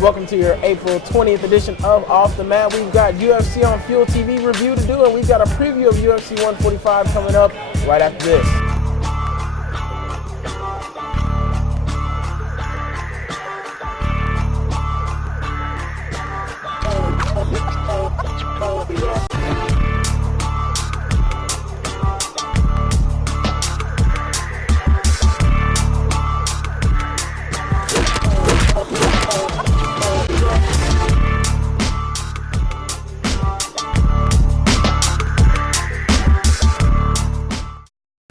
Welcome to your April 20th edition of Off the Mat. We've got UFC on Fuel TV review to do, and we've got a preview of UFC 145 coming up right after this.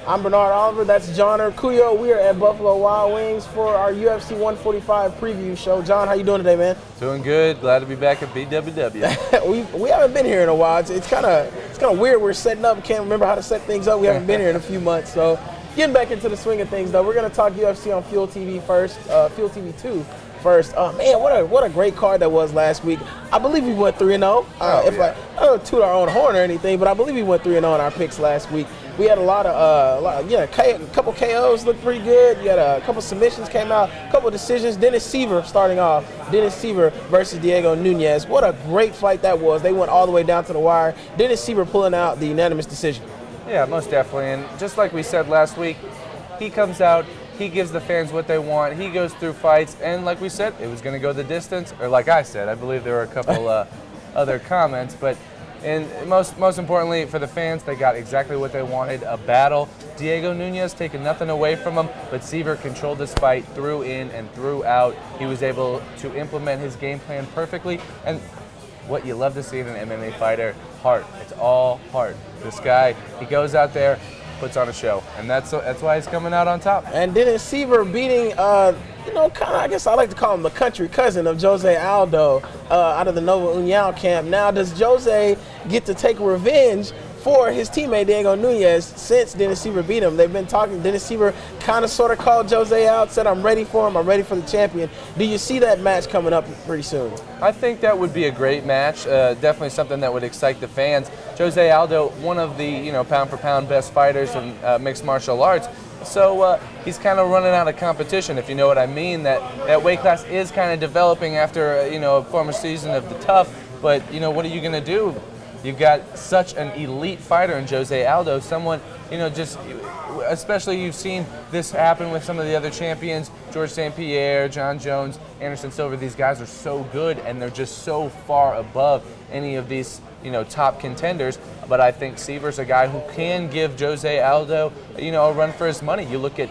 I'm Bernard Oliver, that's John Urcuyo. We are at Buffalo Wild Wings for our UFC 145 preview show. John, how you doing today, man? Doing good. Glad to be back at BWW. we haven't been here in a while. It's kind of weird. We're setting up. Can't remember how to set things up. We haven't been here in a few months. So getting back into the swing of things, though, we're going to talk UFC on Fuel TV first. Fuel TV 2 first. Man, what a great card that was last week. I believe we went 3-0. I don't toot our own horn or anything, but I believe we went 3-0 in our picks last week. We had a couple KOs looked pretty good. You had a couple submissions came out, a couple decisions. Dennis Siver starting off. Dennis Siver versus Diego Nunes. What a great fight that was. They went all the way down to the wire. Dennis Siver pulling out the unanimous decision. Yeah, most definitely. And just like we said last week, he comes out, he gives the fans what they want. He goes through fights, and like we said, it was going to go the distance. Or like I said, I believe there were a couple other comments, but. And most importantly, for the fans, they got exactly what they wanted, a battle. Diego Nunes taking nothing away from him, but Siver controlled this fight through in and through out. He was able to implement his game plan perfectly. And what you love to see in an MMA fighter, heart. It's all heart. This guy, he goes out there, puts on a show, and that's why he's coming out on top. And Dennis Siver beating, I guess I like to call him the country cousin of Jose Aldo out of the Nova União camp. Now, does Jose get to take revenge for his teammate Diego Nunes since Dennis Siver beat him? They've been talking. Dennis Siver kind of sort of called Jose out, said, I'm ready for him, I'm ready for the champion. Do you see that match coming up pretty soon? I think that would be a great match, definitely something that would excite the fans. Jose Aldo, one of the pound-for-pound best fighters in mixed martial arts, so he's kind of running out of competition, if you know what I mean. That weight class is kind of developing after a former season of the tough, but what are you going to do? You've got such an elite fighter in Jose Aldo, someone, especially you've seen this happen with some of the other champions, George St. Pierre, John Jones, Anderson Silva. These guys are so good, and they're just so far above any of these, top contenders. But I think Siver's a guy who can give Jose Aldo, a run for his money. You look at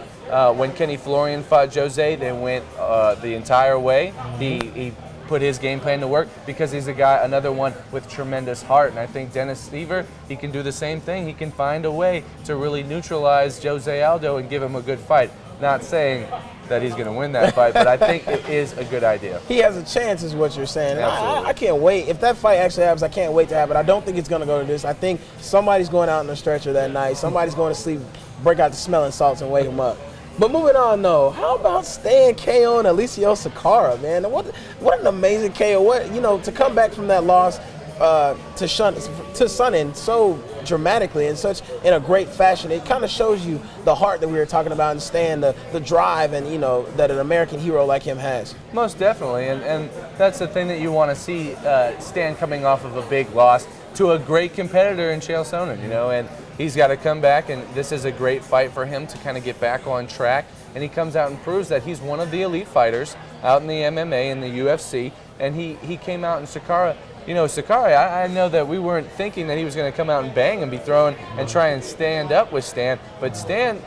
when Kenny Florian fought Jose, they went the entire way. He put his game plan to work because he's another one with tremendous heart. And I think Dennis Siver, he can do the same thing. He can find a way to really neutralize Jose Aldo and give him a good fight. Not saying that he's going to win that fight, but I think it is a good idea. He has a chance is what you're saying. I can't wait. If that fight actually happens, I can't wait to have it. I don't think it's going to go to this. I think somebody's going out on the stretcher that night. Somebody's going to sleep, break out the smelling salts and wake him up. But moving on, though, how about Stan KO and Alicio Sakara, man? What an amazing KO. To come back from that loss to Sonnen so dramatically and in a great fashion, it kind of shows you the heart that we were talking about in Stan, the drive and, that an American hero like him has. Most definitely, and that's the thing that you want to see, Stan coming off of a big loss to a great competitor in Chael Sonnen, and he's got to come back, and this is a great fight for him to kind of get back on track. And he comes out and proves that he's one of the elite fighters out in the MMA and the UFC. And he came out in Sakara. Sakara, I know that we weren't thinking that he was going to come out and bang and be throwing and try and stand up with Stan. But Stan,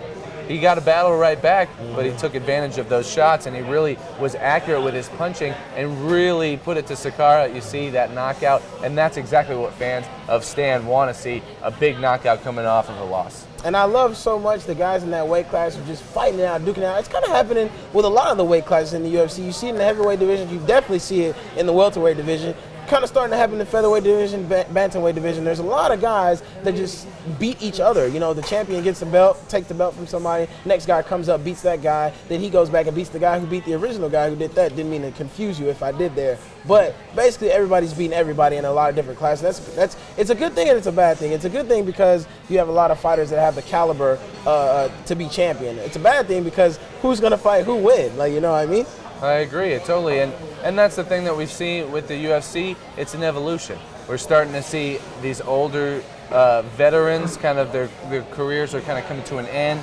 he got a battle right back, but he took advantage of those shots, and he really was accurate with his punching and really put it to Sakara. You see that knockout, and that's exactly what fans of Stan want to see, a big knockout coming off of a loss. And I love so much the guys in that weight class are just fighting it out, duking it out. It's kind of happening with a lot of the weight classes in the UFC. You see it in the heavyweight division. You definitely see it in the welterweight division. Kind of starting to happen in the featherweight division, bantamweight division. There's a lot of guys that just beat each other. The champion gets the belt, takes the belt from somebody. Next guy comes up, beats that guy. Then he goes back and beats the guy who beat the original guy who did that. Didn't mean to confuse you if I did there. But basically everybody's beating everybody in a lot of different classes. It's a good thing and it's a bad thing. It's a good thing because you have a lot of fighters that have the caliber to be champion. It's a bad thing because who's going to fight who win? You know what I mean? I agree, totally. And that's the thing that we've seen with the UFC. It's an evolution. We're starting to see these older veterans, kind of their careers are kind of coming to an end,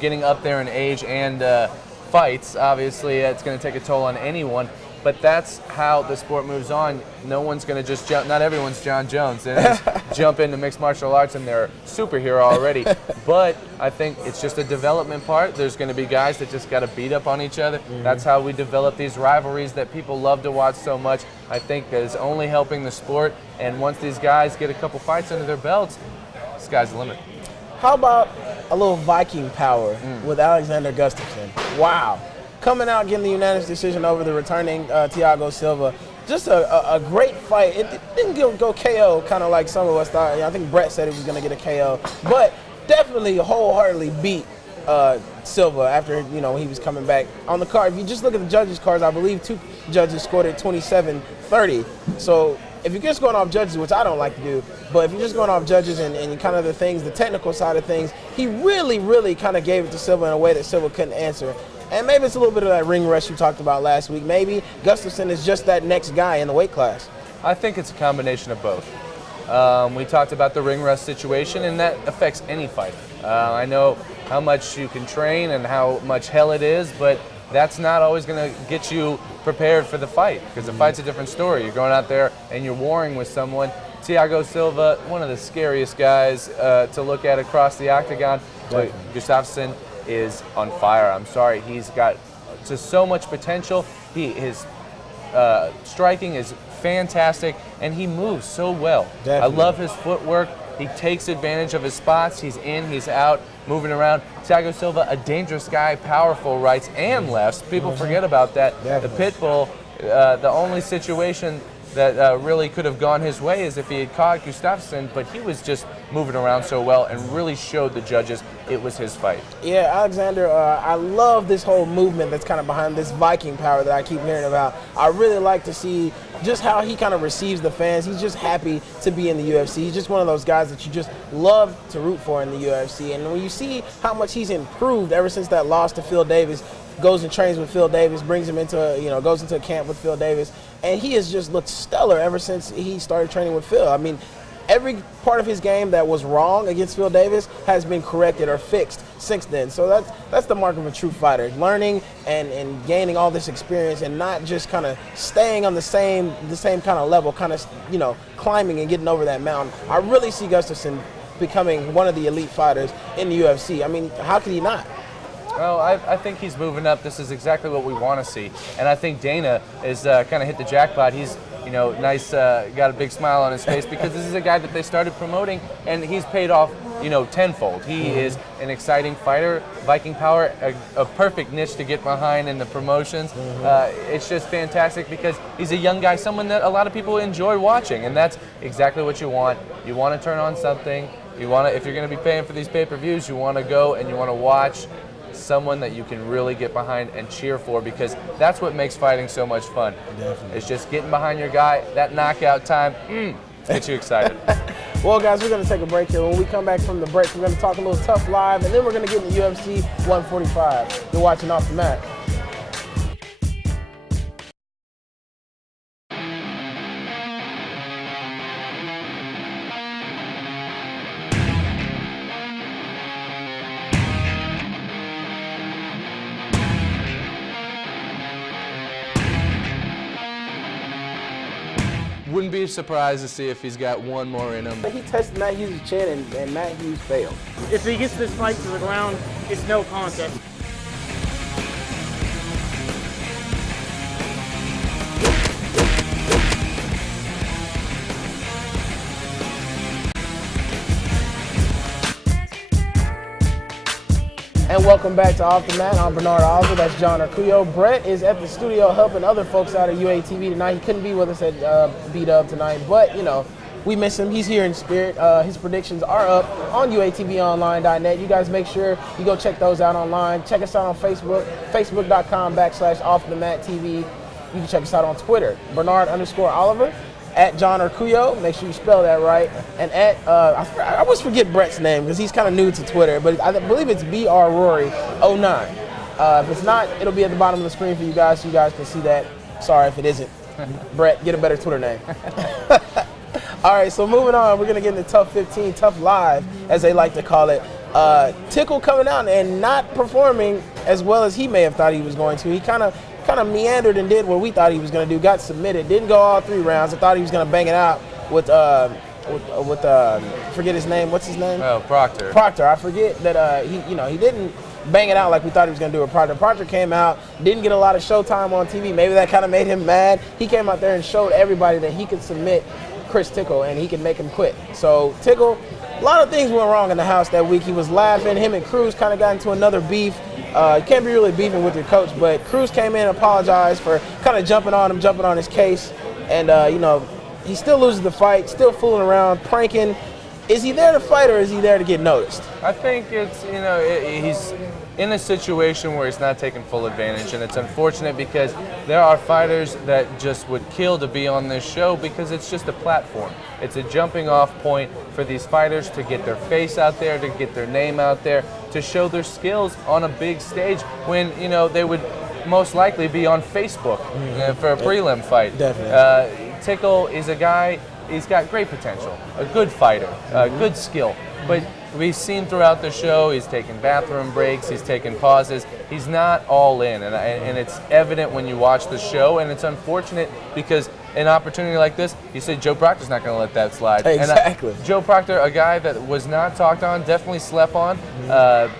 getting up there in age and fights. Obviously, it's going to take a toll on anyone. But that's how the sport moves on. No one's going to just jump. Not everyone's John Jones. They just jump into mixed martial arts and they're a superhero already. But I think it's just a development part. There's going to be guys that just got to beat up on each other. Mm-hmm. That's how we develop these rivalries that people love to watch so much. I think that is only helping the sport. And once these guys get a couple fights under their belts, sky's the limit. How about a little Viking power with Alexander Gustafsson? Wow. Coming out, getting the unanimous decision over the returning Thiago Silva. Just a great fight. It didn't go KO, kind of like some of us thought. I think Brett said he was going to get a KO. But definitely wholeheartedly beat Silva after, he was coming back. On the card, if you just look at the judges' cards, I believe 2 judges scored it 27-30. So if you're just going off judges, which I don't like to do, but if you're just going off judges and kind of the things, the technical side of things, he really, really kind of gave it to Silva in a way that Silva couldn't answer. And maybe it's a little bit of that ring rush you talked about last week. Maybe Gustafsson is just that next guy in the weight class. I think it's a combination of both. We talked about the ring rust situation, and that affects any fighter. I know how much you can train and how much hell it is, but that's not always going to get you prepared for the fight, because the fight's a different story. You're going out there and you're warring with someone. Thiago Silva, one of the scariest guys to look at across the octagon. But Gustafsson is on fire. I'm sorry. He's got just so much potential. His striking is fantastic, and he moves so well. Definitely. I love his footwork. He takes advantage of his spots. He's in, he's out, moving around. Thiago Silva, a dangerous guy, powerful rights and lefts. People forget about that. Definitely. The pit bull, the only situation that really could have gone his way is if he had caught Gustafsson, but he was just moving around so well and really showed the judges it was his fight. Yeah, Alexander, I love this whole movement that's kind of behind this Viking power that I keep hearing about. I really like to see just how he kind of receives the fans. He's just happy to be in the UFC. He's just one of those guys that you just love to root for in the UFC. And when you see how much he's improved ever since that loss to Phil Davis, goes and trains with Phil Davis, brings him into, goes into a camp with Phil Davis, and he has just looked stellar ever since he started training with Phil. I mean, every part of his game that was wrong against Phil Davis has been corrected or fixed since then. So that's the mark of a true fighter, learning and gaining all this experience and not just kind of staying on the same kind of level, kind of, climbing and getting over that mountain. I really see Gustafsson becoming one of the elite fighters in the UFC. I mean, how could he not? Well, I think he's moving up. This is exactly what we want to see. And I think Dana is kind of hit the jackpot. He's, nice, got a big smile on his face because this is a guy that they started promoting, and he's paid off, tenfold. He is an exciting fighter. Viking power, a perfect niche to get behind in the promotions. It's just fantastic because he's a young guy, someone that a lot of people enjoy watching, and that's exactly what you want. You want to turn on something. You want to, if you're going to be paying for these pay-per-views, you want to go and you want to watch someone that you can really get behind and cheer for, because that's what makes fighting so much fun. Definitely. It's just getting behind your guy. That knockout time gets you excited. Well, guys, we're going to take a break here. When we come back from the break, we're going to talk a little Tough Live, and then we're going to get into UFC 145. You're watching Off the Mat. Wouldn't be surprised to see if he's got one more in him. He tested Matt Hughes' chin, and Matt Hughes failed. If he gets this fight to the ground, it's no contest. And welcome back to Off the Mat. I'm Bernard Osler. That's John Arcuyo. Brett is at the studio helping other folks out at UATV tonight. He couldn't be with us at B-Dub tonight, but we miss him. He's here in spirit. His predictions are up on UATVonline.net. You guys make sure you go check those out online. Check us out on Facebook, facebook.com/offthemat.tv. You can check us out on Twitter, Bernard_Oliver. At John Arcuyo, make sure you spell that right, and at I always forget Brett's name because he's kind of new to Twitter, but I believe it's BR Rory 09. If it's not, it'll be at the bottom of the screen for you guys so you guys can see that. Sorry if it isn't. Brett, get a better Twitter name. All right, so moving on, we're going to get into Tough 15, Tough Live, as they like to call it. Tickle coming out and not performing as well as he may have thought he was going to. He kind of meandered and did what we thought he was going to do, got submitted, didn't go all 3 rounds. I thought he was going to bang it out with forget his name. What's his name? Oh, Proctor. Proctor. I forget that he didn't bang it out like we thought he was going to do with Proctor. Proctor came out, didn't get a lot of showtime on TV. Maybe that kind of made him mad. He came out there and showed everybody that he could submit Chris Tickle and he could make him quit. So Tickle, a lot of things went wrong in the house that week. He was laughing. Him and Cruz kind of got into another beef. You can't be really beefing with your coach, but Cruz came in and apologized for kind of jumping on his case. And, he still loses the fight, still fooling around, pranking. Is he there to fight or is he there to get noticed? I think it's, he's in a situation where he's not taking full advantage, and it's unfortunate because there are fighters that just would kill to be on this show because it's just a platform. It's a jumping off point for these fighters to get their face out there, to get their name out there, to show their skills on a big stage when, they would most likely be on Facebook for a prelim fight. Definitely. Tickle is a guy, he's got great potential, a good fighter, good skill, but we've seen throughout the show he's taking bathroom breaks, he's taking pauses, he's not all in, and it's evident when you watch the show, and it's unfortunate because an opportunity like this, you say Joe Proctor's not going to let that slide. Exactly. And Joe Proctor, a guy that was not talked on, definitely slept on.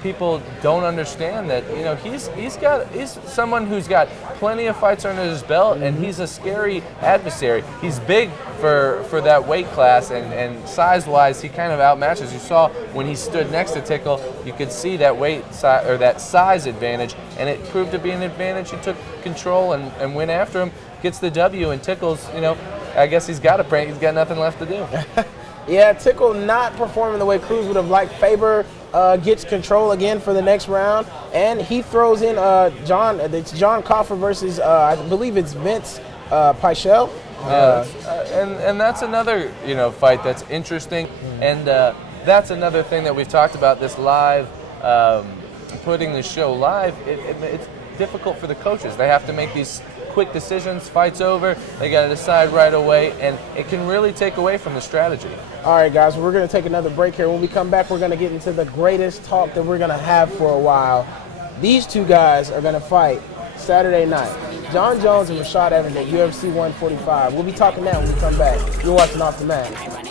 People don't understand that he's someone who's got plenty of fights under his belt, and he's a scary adversary. He's big for that weight class, and size-wise, he kind of outmatches. You saw when he stood next to Tickle, you could see that that size advantage, and it proved to be an advantage. He took control and went after him. Gets the W, and Tickle's, I guess he's got a prank. He's got nothing left to do. Yeah, Tickle not performing the way Cruz would have liked. Faber gets control again for the next round, and he throws in It's John Coffer versus I believe it's Vince Pichel. And that's another fight that's interesting, and that's another thing that we've talked about. This live, putting the show live, it's difficult for the coaches. They have to make these quick decisions. Fight's over, they got to decide right away, and it can really take away from the strategy. All right, guys, we're going to take another break here. When we come back, we're going to get into the greatest talk that we're going to have for a while. These two guys are going to fight Saturday night. John Jones and Rashad Evans at UFC 145. We'll be talking that when we come back. You're watching Off the Mat.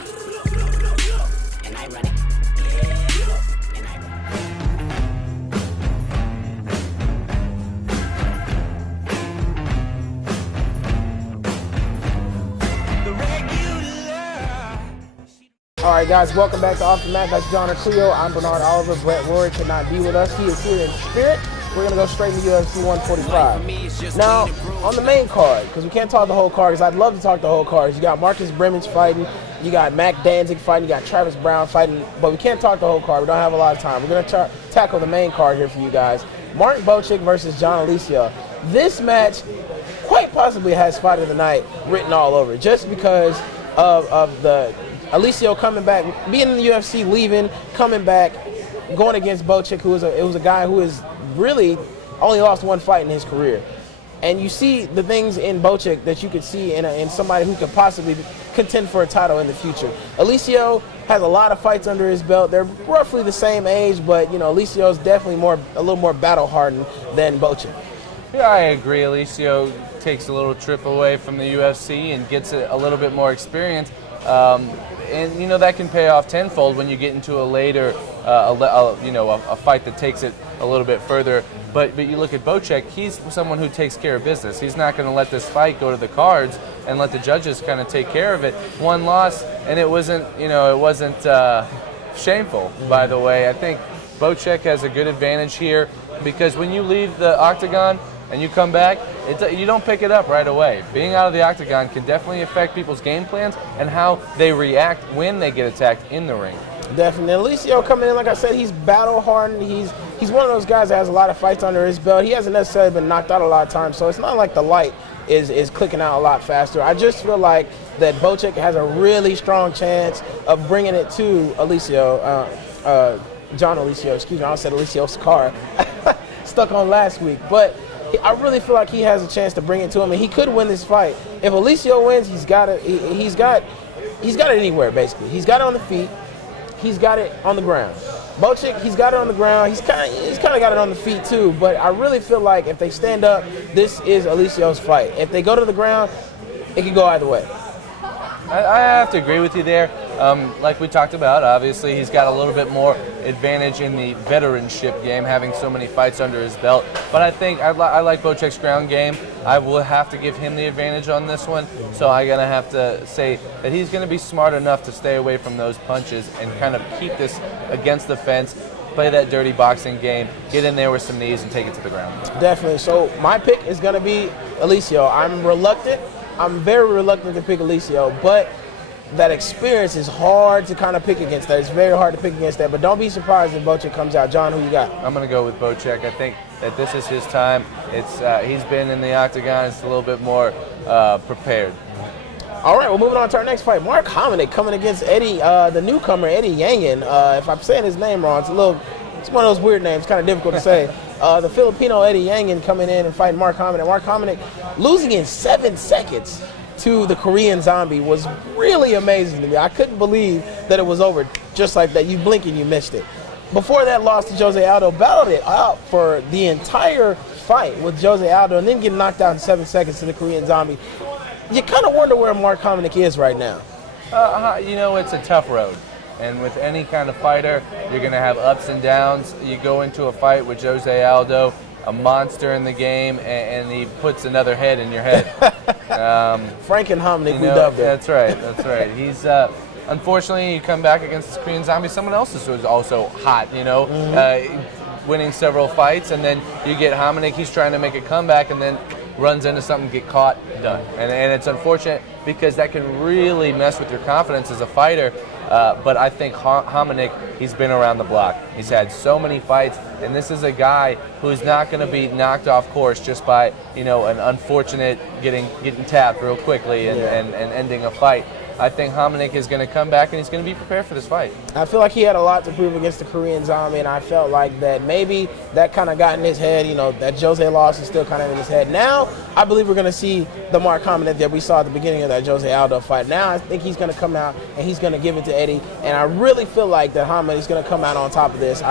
All right, guys, welcome back to Off the Mat. That's John Cleo. I'm Bernard Oliver. Brett Rory could not be with us. He is here in spirit. We're going to go straight into UFC 145. Now, on the main card, because we can't talk the whole card, because I'd love to talk the whole card. You got Marcus Brimage fighting. You got Mac Danzig fighting. You got Travis Brown fighting. But we can't talk the whole card. We don't have a lot of time. We're going to tackle the main card here for you guys. Martin Bocek versus John Alicio. This match quite possibly has Fight of the Night written all over it, just because of the Alicio coming back, being in the UFC, leaving, coming back, going against Bocek, who was a guy who has really only lost one fight in his career. And you see the things in Bocek that you could see in somebody who could possibly contend for a title in the future. Alicio has a lot of fights under his belt. They're roughly the same age, but Alicio is definitely a little more battle hardened than Bocek. Yeah, I agree. Alicio takes a little trip away from the UFC and gets a little bit more experience. And that can pay off tenfold when you get into a later, a fight that takes it a little bit further. But you look at Bocek, he's someone who takes care of business. He's not going to let this fight go to the cards and let the judges kind of take care of it. One loss, and it wasn't shameful, by the way. I think Bocek has a good advantage here because when you leave the octagon and you come back, you don't pick it up right away. Being out of the octagon can definitely affect people's game plans and how they react when they get attacked in the ring. Definitely. Alicio coming in, like I said, he's battle hardened. He's one of those guys that has a lot of fights under his belt. He hasn't necessarily been knocked out a lot of times, so it's not like the light is clicking out a lot faster. I just feel like that Bocek has a really strong chance of bringing it to Alicio, John Alicio, excuse me, I said Alicio Sakara. stuck on last week. But I really feel like he has a chance to bring it to him, and he could win this fight. If Alicio wins, he's got it. He's got it anywhere basically. He's got it on the feet. He's got it on the ground. Bocek, he's got it on the ground. He's kind of got it on the feet too. But I really feel like if they stand up, this is Alicio's fight. If they go to the ground, it can go either way. I have to agree with you there. Like we talked about, obviously he's got a little bit more advantage in the veteranship game, having so many fights under his belt. But I think I like Bocek's ground game. I will have to give him the advantage on this one. So I'm going to have to say that he's going to be smart enough to stay away from those punches and kind of keep this against the fence, play that dirty boxing game, get in there with some knees and take it to the ground. Definitely. So my pick is going to be Alicio. I'm very reluctant to pick Alicio, but that experience is hard to kind of pick against that. It's very hard to pick against that, but don't be surprised if Bocek comes out. John, who you got? I'm going to go with Bocek. I think that this is his time. It's he's been in the octagon. It's a little bit more prepared. All right, well, moving on to our next fight. Mark Hominick coming against Eddie, the newcomer, Eddie Yangan. If I'm saying his name wrong, it's one of those weird names, kind of difficult to say. The Filipino Eddie Yangan coming in and fighting Mark Hominick. Mark Hominick losing in 7 seconds to the Korean Zombie was really amazing to me. I couldn't believe that it was over just like that. You blink and you missed it. Before that loss to Jose Aldo, battled it out for the entire fight with Jose Aldo and then getting knocked out in 7 seconds to the Korean Zombie. You kind of wonder where Mark Hominick is right now. It's a tough road. And with any kind of fighter, you're going to have ups and downs. You go into a fight with Jose Aldo, a monster in the game, and he puts another head in your head. Frank and Hominick, we dubbed it. That's right. He's unfortunately, you come back against this Korean Zombie. Someone else is also hot, winning several fights, and then you get Hominick. He's trying to make a comeback, and then runs into something, get caught, done. And it's unfortunate because that can really mess with your confidence as a fighter. But I think Hominick, he's been around the block. He's had so many fights, and this is a guy who's not going to be knocked off course just by an unfortunate getting tapped real quickly and ending a fight. I think Hominick is going to come back and he's going to be prepared for this fight. I feel like he had a lot to prove against the Korean Zombie, and I felt like that maybe that kind of got in his head. That Jose loss is still kind of in his head. Now, I believe we're going to see the Mark Hominick that we saw at the beginning of that Jose Aldo fight. Now, I think he's going to come out and he's going to give it to Eddie, and I really feel like that Hominick is going to come out on top of this.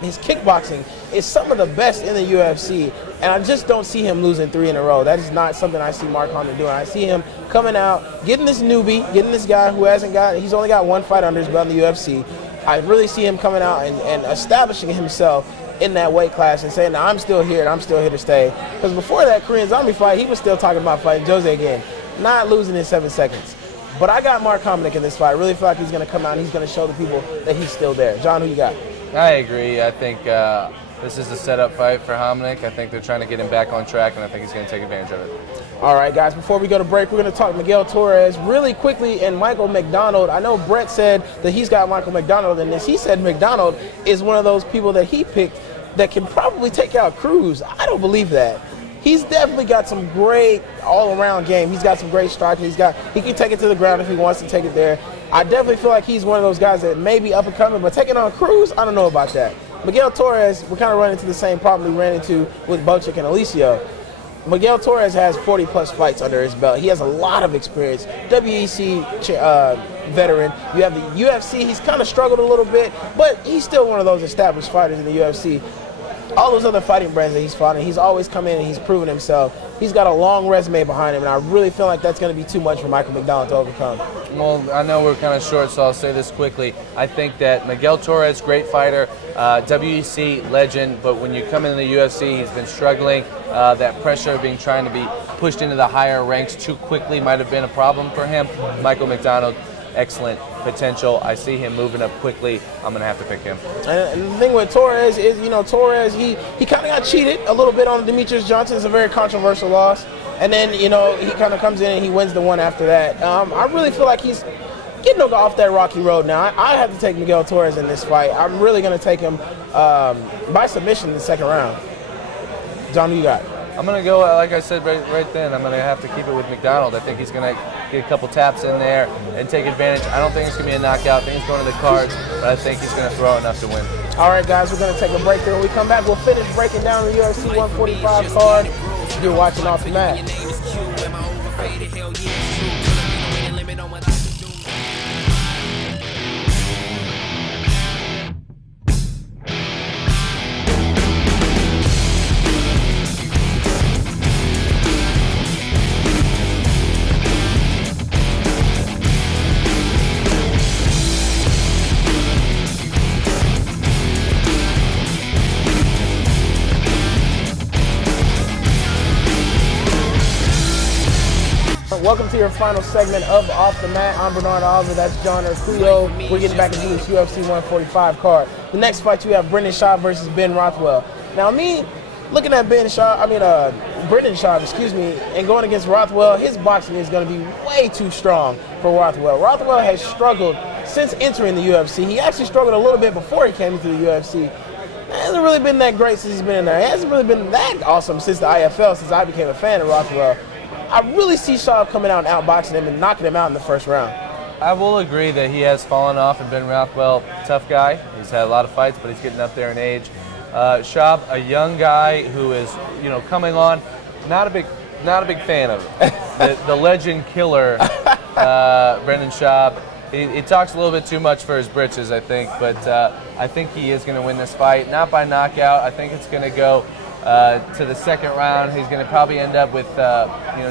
His kickboxing is some of the best in the UFC, and I just don't see him losing 3 in a row. That is not something I see Mark Hominick doing. I see him coming out, getting this newbie, getting this guy who he's only got 1 fight under his belt in the UFC. I really see him coming out and establishing himself in that weight class and saying, I'm still here and I'm still here to stay. Because before that Korean Zombie fight, he was still talking about fighting Jose again, not losing in 7 seconds. But I got Mark Hominick in this fight. I really feel like he's going to come out and he's going to show the people that he's still there. John, who you got? I agree. I think this is a setup fight for Hominick. I think they're trying to get him back on track, and I think he's going to take advantage of it. All right, guys, before we go to break, we're going to talk Miguel Torres really quickly and Michael McDonald. I know Brett said that he's got Michael McDonald in this. He said McDonald is one of those people that he picked that can probably take out Cruz. I don't believe that. He's definitely got some great all-around game. He's got some great striking. He can take it to the ground if he wants to take it there. I definitely feel like he's one of those guys that may be up and coming, but taking on Cruz, I don't know about that. Miguel Torres, we're kind of running into the same problem we ran into with Bocek and Alicio. Miguel Torres has 40-plus fights under his belt. He has a lot of experience. WEC veteran. You have the UFC. He's kind of struggled a little bit, but he's still one of those established fighters in the UFC. All those other fighting brands that he's fought in, he's always come in and he's proven himself. He's got a long resume behind him, and I really feel like that's going to be too much for Michael McDonald to overcome. Well, I know we're kind of short, so I'll say this quickly. I think that Miguel Torres, great fighter, WEC legend, but when you come into the UFC, he's been struggling. That pressure of being trying to be pushed into the higher ranks too quickly might have been a problem for him. Michael McDonald, excellent potential. I see him moving up quickly. I'm going to have to pick him. And the thing with Torres is, Torres, he kind of got cheated a little bit on Demetrius Johnson. It's a very controversial loss. And then, he kind of comes in and he wins the one after that. I really feel like he's getting off that rocky road now. I have to take Miguel Torres in this fight. I'm really going to take him by submission in the second round. John, who you got? I'm going to go, like I said right then, I'm going to have to keep it with McDonald. I think he's going to get a couple taps in there and take advantage. I don't think it's going to be a knockout. I think it's going to the cards, but I think he's going to throw enough to win. All right, guys, we're going to take a break here. When we come back, we'll finish breaking down the UFC 145 card. You're watching Off the Mat. Welcome to your final segment of Off the Mat. I'm Bernard Oliver. That's John Urquio. We're getting back into this UFC 145 card. The next fight, you have Brendan Schaub versus Ben Rothwell. Now, me looking at Brendan Schaub, and going against Rothwell, his boxing is going to be way too strong for Rothwell. Rothwell has struggled since entering the UFC. He actually struggled a little bit before he came into the UFC. It hasn't really been that great since he's been in there. It hasn't really been that awesome since the IFL, since I became a fan of Rothwell. I really see Schaub coming out and outboxing him and knocking him out in the first round. I will agree that he has fallen off, and Ben Rothwell, tough guy. He's had a lot of fights, but he's getting up there in age. Schaub, a young guy who is, coming on. Not a big fan of him. The legend killer, Brendan Schaub. He talks a little bit too much for his britches, I think, but I think he is going to win this fight, not by knockout. I think it's going to go to the second round. He's going to probably end up with,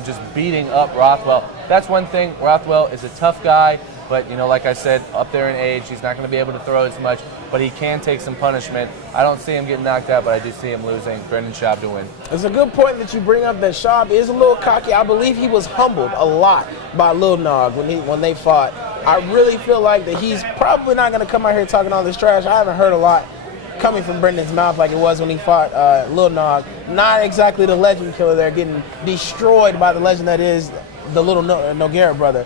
just beating up Rothwell. That's one thing. Rothwell is a tough guy, but, like I said, up there in age, he's not going to be able to throw as much, but he can take some punishment. I don't see him getting knocked out, but I do see him losing. Brendan Schaub to win. It's a good point that you bring up that Schaub is a little cocky. I believe he was humbled a lot by Lil Nog when they fought. I really feel like that he's probably not going to come out here talking all this trash. I haven't heard a lot coming from Brendan's mouth like it was when he fought Lil Nog. Not exactly the legend killer there, getting destroyed by the legend that is the little Nogueira brother.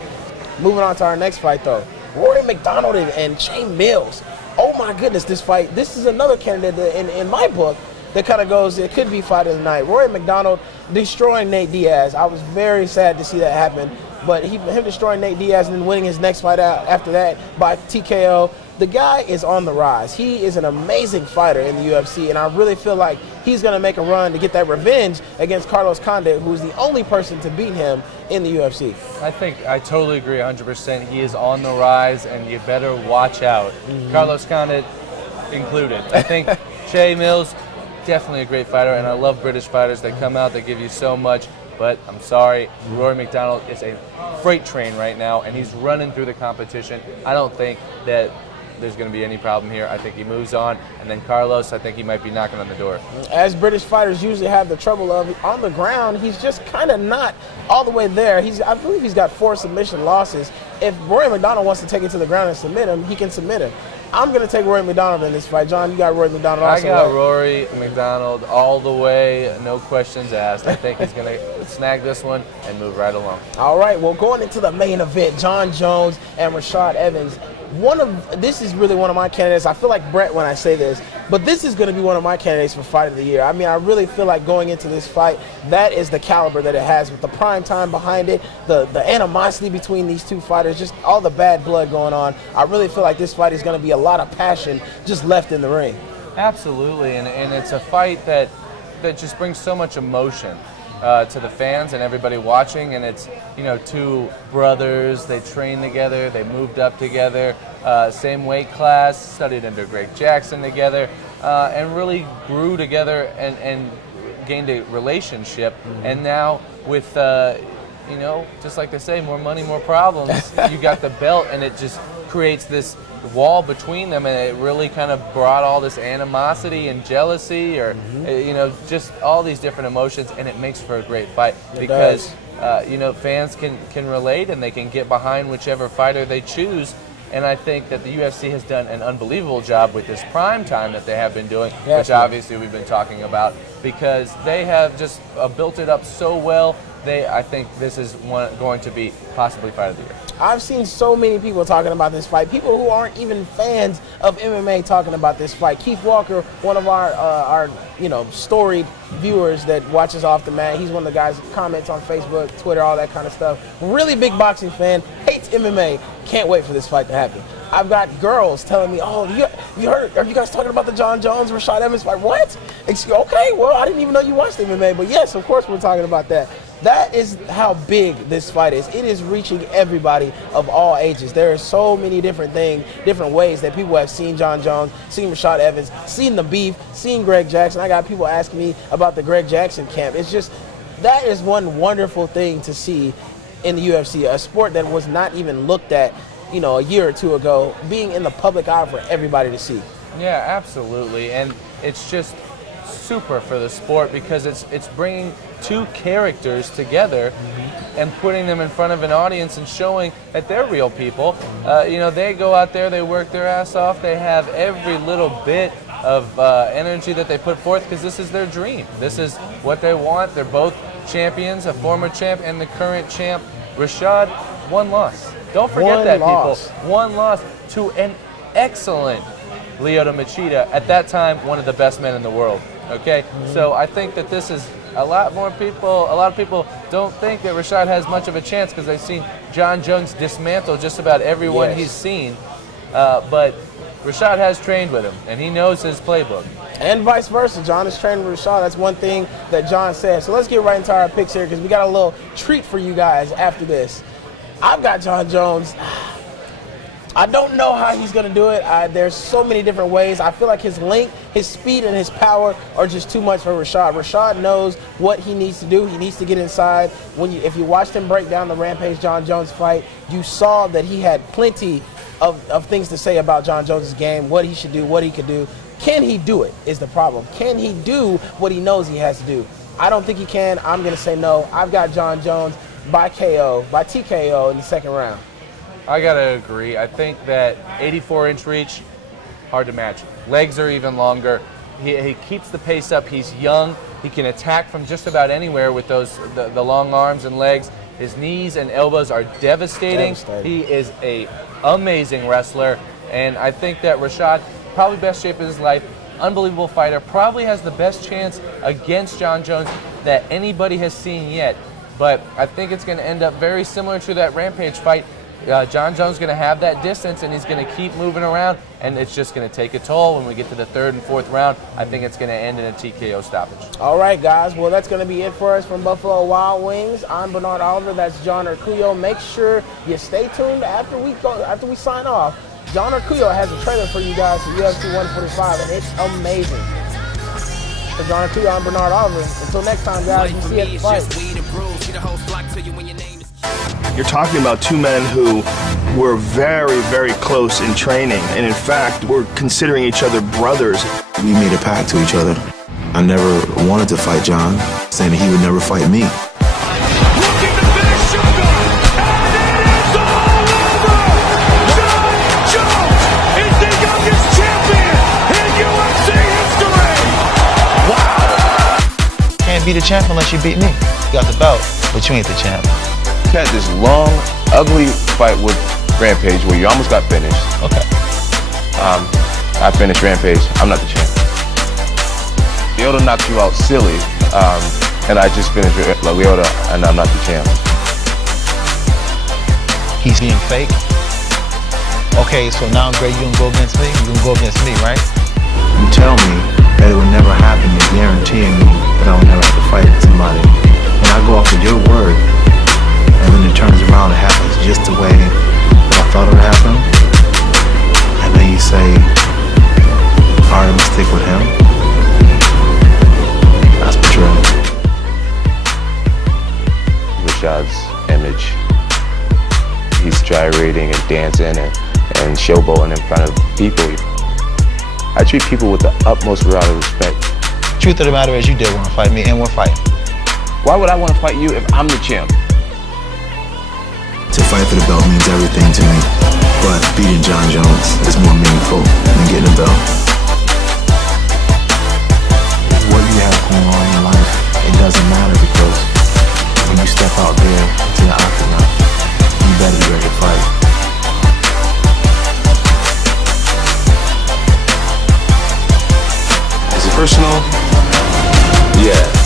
Moving on to our next fight, though. Rory McDonald and Shane Mills. Oh, my goodness, this fight. This is another candidate that, in my book that kind of goes, it could be fight of the night. Rory McDonald destroying Nate Diaz. I was very sad to see that happen. But him destroying Nate Diaz and then winning his next fight out after that by TKO. The guy is on the rise. He is an amazing fighter in the UFC, and I really feel like he's going to make a run to get that revenge against Carlos Condit, who's the only person to beat him in the UFC. I totally agree 100%. He is on the rise, and you better watch out. Carlos Condit included. I think Shay Mills, definitely a great fighter, and I love British fighters that come out that give you so much. But I'm sorry, Rory McDonald is a freight train right now, and he's running through the competition. I don't think that there's going to be any problem here. I think he moves on. And then Carlos, I think he might be knocking on the door. As British fighters usually have the trouble of, on the ground, he's just kind of not all the way there. I believe he's got 4 submission losses. If Rory McDonald wants to take it to the ground and submit him, he can submit him. I'm going to take Rory McDonald in this fight. John, you got Rory McDonald also. I got Rory McDonald all the way, no questions asked. I think he's going to snag this one and move right along. All right, well, going into the main event, John Jones and Rashad Evans. This is really one of my candidates. I feel like Brett when I say this, but this is going to be one of my candidates for fight of the year. I mean, I really feel like going into this fight, that is the caliber that it has with the prime time behind it, the animosity between these two fighters, just all the bad blood going on. I really feel like this fight is going to be a lot of passion just left in the ring. Absolutely, and it's a fight that just brings so much emotion to the fans and everybody watching, and it's two brothers. They trained together, they moved up together, same weight class, studied under Greg Jackson together, and really grew together and gained a relationship. And now with just like they say, more money, more problems. You got the belt, and it just creates this wall between them, and it really kind of brought all this animosity and jealousy, or just all these different emotions, and it makes for a great fight because fans can relate, and they can get behind whichever fighter they choose. And I think that the UFC has done an unbelievable job with this prime time that they have been doing, which obviously we've been talking about, because they have just built it up so well. I think this is going to be possibly fight of the year. I've seen so many people talking about this fight. People who aren't even fans of MMA talking about this fight. Keith Walker, one of our storied viewers that watches Off the Mat. He's one of the guys that comments on Facebook, Twitter, all that kind of stuff. Really big boxing fan, hates MMA. Can't wait for this fight to happen. I've got girls telling me, "Oh, you heard? Are you guys talking about the Jon Jones Rashad Evans fight?" What? Okay, well, I didn't even know you watched MMA, but yes, of course we're talking about that. That is how big this fight is. It is reaching everybody of all ages. There are so many different ways that people have seen Jon Jones, seen Rashad Evans, seen the beef, seen Greg Jackson. I got people asking me about the Greg Jackson camp. It's just, that is one wonderful thing to see in the UFC, a sport that was not even looked at, a year or two ago, being in the public eye for everybody to see. Yeah, absolutely. And it's just super for the sport because it's bringing two characters together and putting them in front of an audience and showing that they're real people. They go out there, they work their ass off, they have every little bit of energy that they put forth because this is their dream. This is what they want. They're both champions, a former champ and the current champ. Rashad, one loss. Don't forget that, people. One loss to an excellent Lyoto Machida, at that time one of the best men in the world. Okay, so I think that this is a lot of people don't think that Rashad has much of a chance because they've seen Jon Jones dismantle just about everyone he's seen. But Rashad has trained with him, and he knows his playbook. And vice versa. Jon is training with Rashad. That's one thing that Jon said. So let's get right into our picks here because we got a little treat for you guys after this. I've got Jon Jones. I don't know how he's going to do it. There's so many different ways. I feel like his length, his speed, and his power are just too much for Rashad. Rashad knows what he needs to do. He needs to get inside. If you watched him break down the Rampage Jon Jones fight, you saw that he had plenty of things to say about Jon Jones' game, what he should do, what he could do. Can he do it is the problem. Can he do what he knows he has to do? I don't think he can. I'm going to say no. I've got Jon Jones by TKO in the second round. I gotta agree. I think that 84-inch reach, hard to match. Legs are even longer. He keeps the pace up. He's young. He can attack from just about anywhere with the long arms and legs. His knees and elbows are devastating. He is an amazing wrestler, and I think that Rashad, probably best shape of his life, unbelievable fighter, probably has the best chance against Jon Jones that anybody has seen yet. But I think it's going to end up very similar to that Rampage fight. Jon Jones is going to have that distance, and he's going to keep moving around, and it's just going to take a toll when we get to the third and fourth round. I think it's going to end in a TKO stoppage. All right, guys. Well, that's going to be it for us from Buffalo Wild Wings. I'm Bernard Oliver. That's John Urquillo. Make sure you stay tuned after we sign off. John Urquillo has a trailer for you guys for UFC 145, and it's amazing. For John Urquillo, I'm Bernard Oliver. Until next time, guys, we'll see you at the fight. You're talking about two men who were very, very close in training, and in fact, were considering each other brothers. We made a pact to each other. I never wanted to fight Jon, saying that he would never fight me. Looking to finish Sugar, and it is all over! Jon Jones is the youngest champion in UFC history! Wow! Can't beat a champ unless you beat me. You got the belt, but you ain't the champ. Had this long, ugly fight with Rampage where you almost got finished. Okay. I finished Rampage. I'm not the champ. Lyoto knocked you out silly, and I just finished Lyoto, and I'm not the champ. He's being fake. Okay, so now, Greg, you gonna go against me? You gonna go against me, right? You tell me that it would never happen, you're guaranteeing me that I would never have to fight somebody. And I go off of your word. And then it turns around and happens just the way that I thought it would happen. And then you say, all right, I'm gonna stick with him. That's betrayal. Rashad's image. He's gyrating and dancing and showboating in front of people. I treat people with the utmost amount of respect. Truth of the matter is you did want to fight me, and we're fighting. Why would I want to fight you if I'm the champ? To fight for the belt means everything to me, but beating Jon Jones is more meaningful than getting a belt. What you have going on in your life, it doesn't matter because when you step personal, yeah.